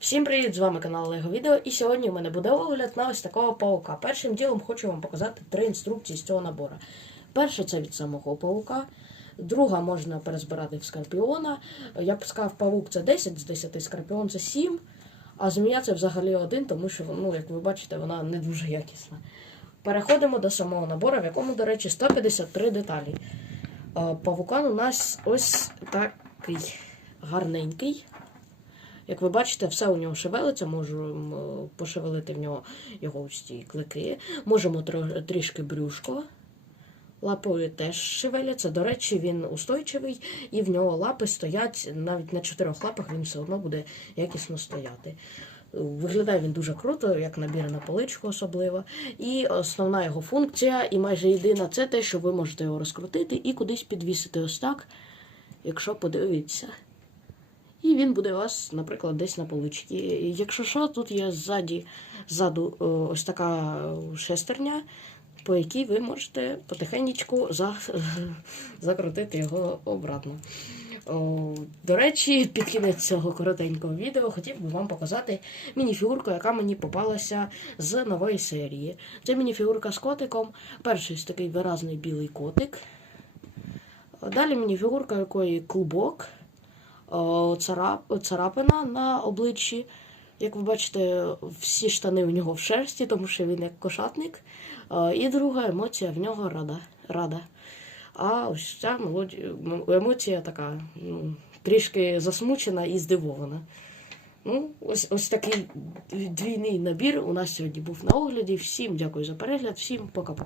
Всім привіт! З вами канал Лего Відео, і сьогодні у мене буде огляд на ось такого паука. Першим ділом хочу вам показати три інструкції з цього набору. Перша це від самого паука, друга можна перезбирати в скорпіона. Я б сказав, павук це 10 з 10, скорпіон це 7, а змія це взагалі один, тому що, ну, як ви бачите, вона не дуже якісна. Переходимо до самого набору, в якому, до речі, 153 деталі. Е, Павукан у нас ось такий гарненький. Як ви бачите, все у нього шевелиться, можемо пошевелити в нього його ці клики. Можемо трішки брюшко. Лапою теж шевеляться. До речі, він устойчивий, і в нього лапи стоять навіть на чотирьох лапах він все одно буде якісно стояти. Виглядає він дуже круто, як набір на поличку особливо. І основна його функція, і майже єдина, це те, що ви можете його розкрутити і кудись підвісити ось так, якщо подивитися. І він буде у вас, наприклад, десь на поличці. Якщо що, тут є ззаді, ззаду е, ось така шестерня, по якій ви можете потихеньку за, закрутити його обратно. До речі, під кінець цього коротенького відео хотів би вам показати мініфігурку, яка мені попалася з нової серії. Це мініфігурка з котиком. Перший такий виразний білий котик. Далі мініфігурка, якої клубок царапина на обличчі. Як ви бачите, всі штани у нього в шерсті, тому що він як кошатник. Е, І друга емоція в нього рада. рада. А ось ця емоція така ну, трішки засмучена і здивована. Ну, ось, ось такий двійний набір у нас сьогодні був на огляді. Всім дякую за перегляд, всім пока-пока.